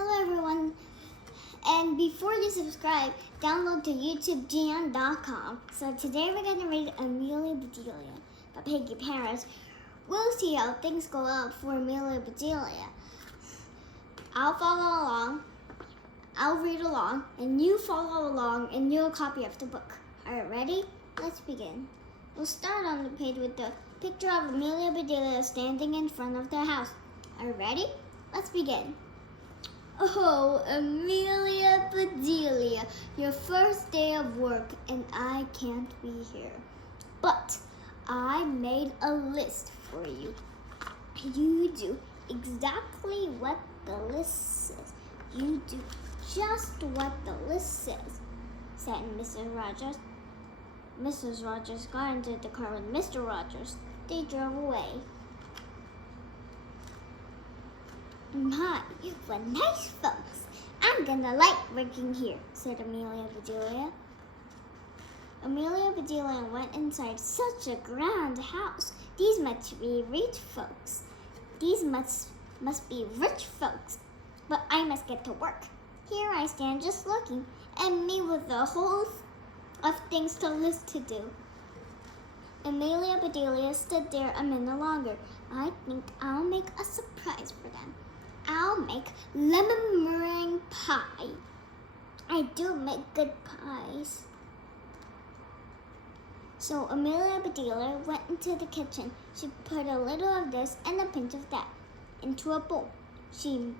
Hello everyone, and before you subscribe, download to YouTubeGN.com. So today we're going to read Amelia Bedelia by Peggy Paris. We'll see how things go up for Amelia Bedelia. I'll follow along, I'll read along, and you follow along in your copy of the book. Alright, ready? Let's begin. We'll start on the page with the picture of Amelia Bedelia standing in front of the house. Are you ready? Let's begin. Oh, Amelia Bedelia, your first day of work and I can't be here. But I made a list for you. You do exactly what the list says. You do just what the list says, said Mrs. Rogers. Mrs. Rogers got into the car with Mr. Rogers. They drove away. My, what nice folks. I'm gonna like working here, said Amelia Bedelia. Amelia Bedelia went inside. Such a grand house. These must be rich folks. These must be rich folks. But I must get to work. Here I stand just looking, and me with a whole of things to list to do. Amelia Bedelia stood there a minute longer. I think I'll make a surprise for them. I'll make lemon meringue pie. I do make good pies. So Amelia Bedelia went into the kitchen. She put a little of this and a pinch of that into a bowl. She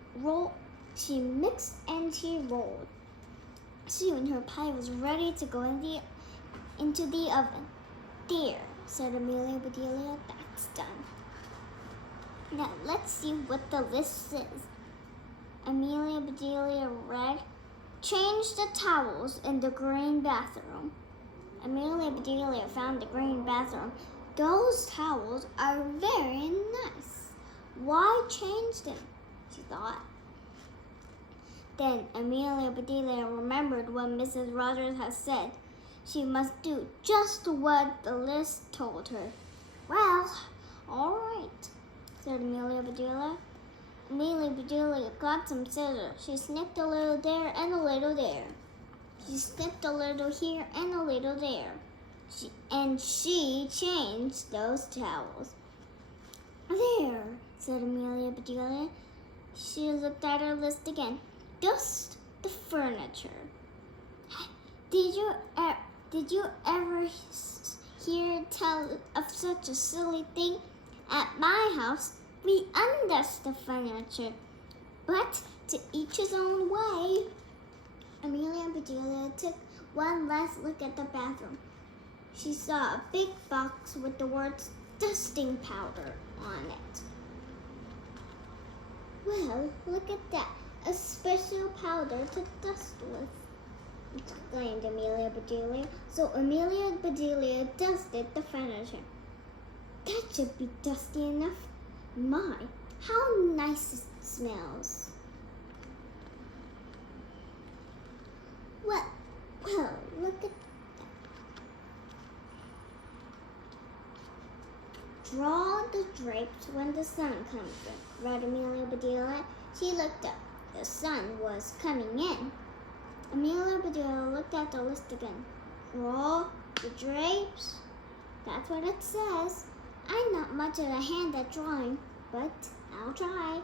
mixed and she rolled. Soon her pie was ready to go into the oven. There, said Amelia Bedelia, that's done. Now let's see what the list says. Amelia Bedelia read, change the towels in the green bathroom. Amelia Bedelia found the green bathroom. Those towels are very nice. Why change them? She thought. Then Amelia Bedelia remembered what Mrs. Rogers had said. She must do just what the list told her. Well, all right, said Amelia Bedelia. Amelia Bedelia got some scissors. She snipped a little there and a little there. She snipped a little here and a little there. She changed those towels. There, said Amelia Bedelia. She looked at her list again. Dust the furniture. Did you ever hear tell of such a silly thing? At my house, we undust the furniture, but to each his own way. Amelia Bedelia took one last look at the bathroom. She saw a big box with the words dusting powder on it. Well, look at that. A special powder to dust with, exclaimed Amelia Bedelia. So Amelia Bedelia dusted the furniture. That should be dusty enough. My, how nice it smells. Well, look at that. Draw the drapes when the sun comes in, read Amelia Bedelia. She looked up. The sun was coming in. Amelia Bedelia looked at the list again. Draw the drapes. That's what it says. I'm not much of a hand at drawing, but I'll try.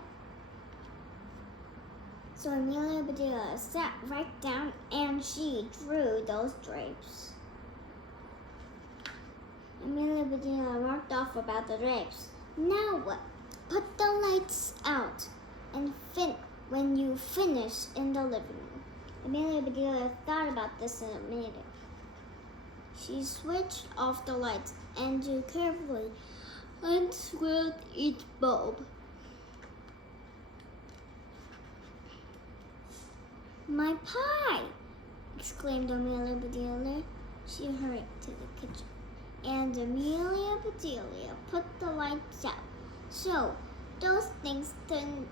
So Amelia Bedelia sat right down and she drew those drapes. Amelia Bedelia marked off about the drapes. Now what? Put the lights out and when you finish in the living room. Amelia Bedelia thought about this in a minute. She switched off the lights and carefully unscrewed each bulb. My pie! Exclaimed Amelia Bedelia. She hurried to the kitchen. And Amelia Bedelia put the lights out. So, those things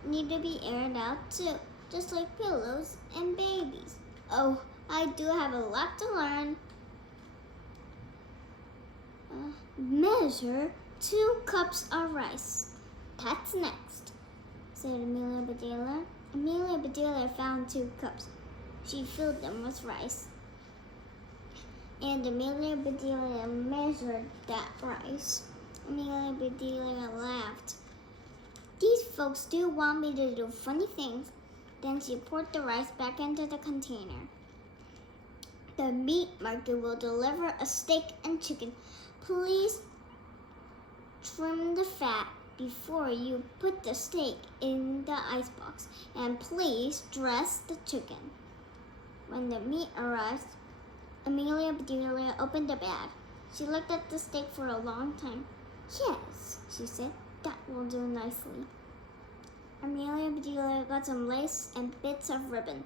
need to be aired out too, just like pillows and babies. Oh, I do have a lot to learn. Measure 2 cups of rice. That's next, said Amelia Bedelia. Amelia Bedelia found 2 cups. She filled them with rice. And Amelia Bedelia measured that rice. Amelia Bedelia laughed. These folks do want me to do funny things. Then she poured the rice back into the container. The meat market will deliver a steak and chicken. Please trim the fat before you put the steak in the icebox. And please dress the chicken. When the meat arrived, Amelia Bedelia opened the bag. She looked at the steak for a long time. Yes, she said, that will do nicely. Amelia Bedelia got some lace and bits of ribbon.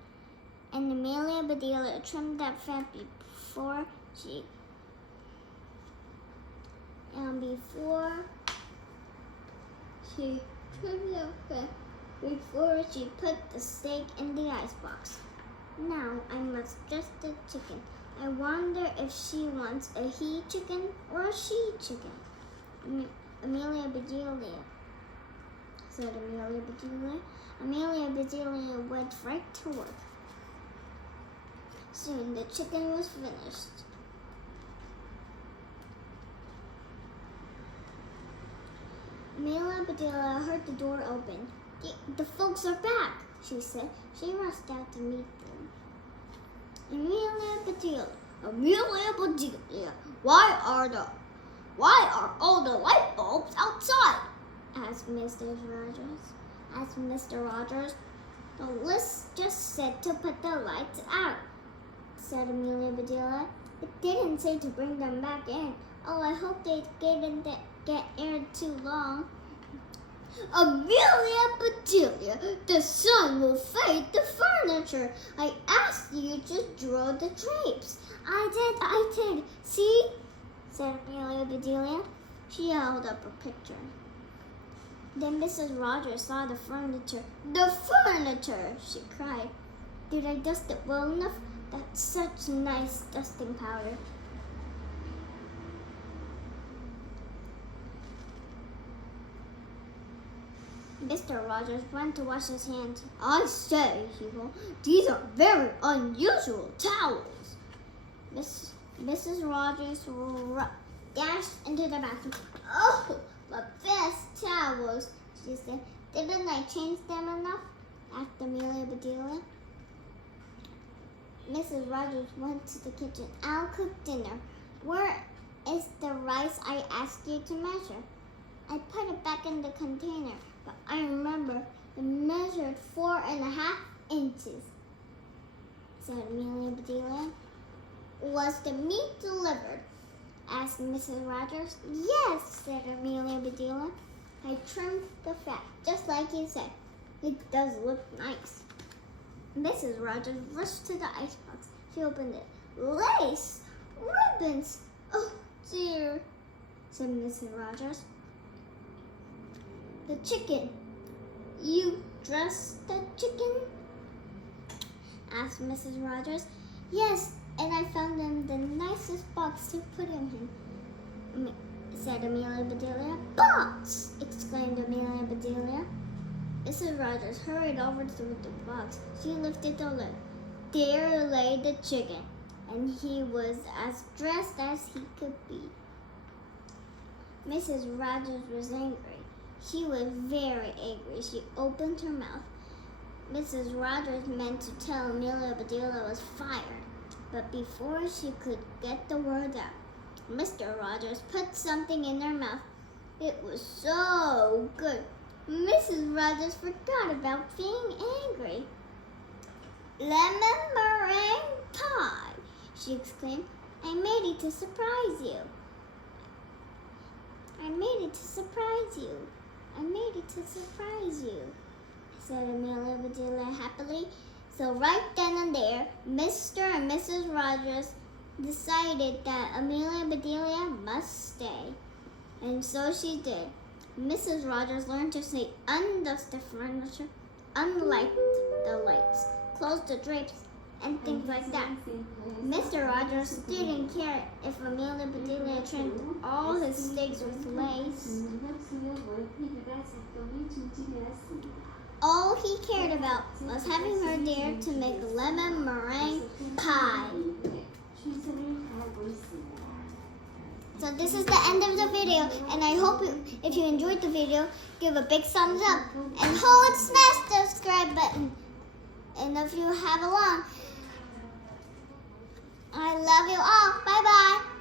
And Amelia Bedelia trimmed that fat before she put the steak in the icebox. Now I must dress the chicken. I wonder if she wants a he chicken or a she chicken. Amelia Bedelia, said Amelia Bedelia. Amelia Bedelia went right to work. Soon the chicken was finished. Amelia Bedelia heard the door open. The folks are back, she said. She rushed out to meet them. Amelia Bedelia, why are all the light bulbs outside? Asked Mr. Rogers. The list just said to put the lights out, said Amelia Bedelia. It didn't say to bring them back in. Oh, I hope they didn't get aired too long. Amelia Bedelia, the sun will fade the furniture. I asked you to draw the drapes. I did. See? Said Amelia Bedelia. She held up a picture. Then Mrs. Rogers saw the furniture. The furniture, she cried. Did I dust it well enough? That's such nice dusting powder. Mr. Rogers went to wash his hands. I say, he called, these are very unusual towels. Mrs. Rogers dashed into the bathroom. Oh, the best towels, she said. Didn't I change them enough? Asked Amelia Bedelia. Mrs. Rogers went to the kitchen. I'll cook dinner. Where is the rice I asked you to measure? I put it back in the container, but I remember it measured 4.5 inches, said Amelia Bedelia. Was the meat delivered? Asked Mrs. Rogers. Yes, said Amelia Bedelia. I trimmed the fat, just like you said. It does look nice. Mrs. Rogers rushed to the icebox. She opened it. Lace! Ribbons! Oh, dear, said Mrs. Rogers. The chicken. You dressed the chicken? Asked Mrs. Rogers. Yes, and I found in the nicest box to put him in, said Amelia Bedelia. Box! Exclaimed Amelia Bedelia. Mrs. Rogers hurried over to the box. She lifted the lid. There lay the chicken, and he was as dressed as he could be. Mrs. Rogers was angry. She was very angry. She opened her mouth. Mrs. Rogers meant to tell Amelia Bedelia was fired, but before she could get the word out, Mr. Rogers put something in her mouth. It was so good. Mrs. Rogers forgot about being angry. Lemon meringue pie, she exclaimed. I made it to surprise you. I made it to surprise you. I made it to surprise you, said Amelia Bedelia happily. So right then and there, Mr. and Mrs. Rogers decided that Amelia Bedelia must stay. And so she did. Mrs. Rogers learned to say undust the furniture, unlight the lights, close the drapes, and things like that. Mr. Rogers didn't care if Amelia Bedelia trimmed all his steaks with lace. all he cared about was having her there to make lemon meringue pie. So this is the end of the video, and I hope if you enjoyed the video, give a big thumbs up and smash the subscribe button. And if you have a long, I love you all. Bye bye.